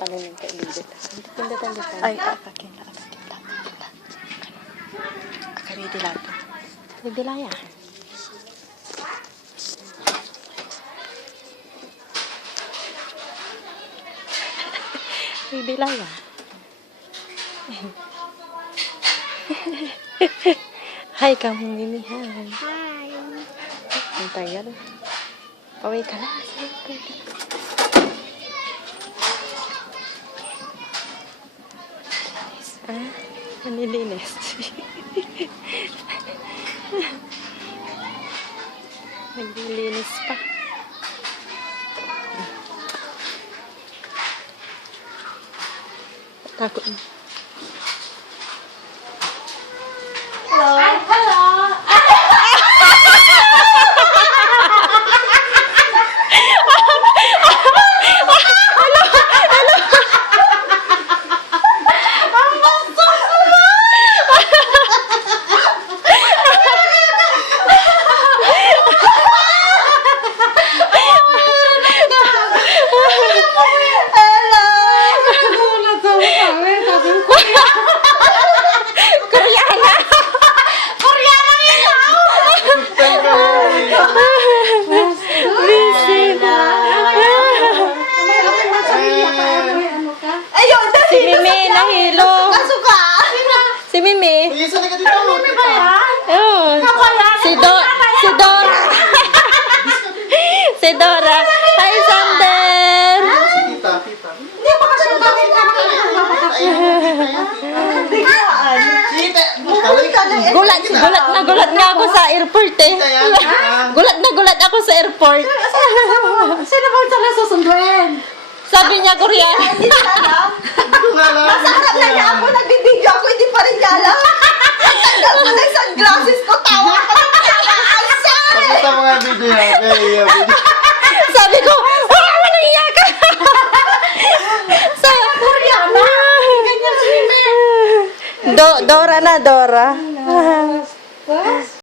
panin ng kaibigan. Pindutan dito. Ay, akakin lang. Akaridi lang. Nagdilaya. Nagdilaya. Hi, kamu Mimi. Hi. Hi. Ang tagal. Paway ka lang. Ah, manilinis. Naglilinis pa. Takot mo. Hello. Ay, hello. Si Mimi, nahilo. Si Mimi. Isa na ka dito. Mimi ba yan? Oh. Si Dora. Si Dora. Hi, Sander. Si tita, tita. Hindi pa kasi bakit ka Tita. Gulat nga ako sa airport eh. Gulat ako sa airport. Sino ba talaga susunduin? Sabi niya Korean. Hindi nila alam. Nasa harap na niya ako, nagbibideo ako, hindi pa rin niya alam. Ang tanggal mo na yung sunglasses ko, tawa ka ng tawa. Alsay! Pakita mo nga video yan. Sabi ko, manangya ka. Sa Koreana! Ganyan si Mimi. Dora na, Dora.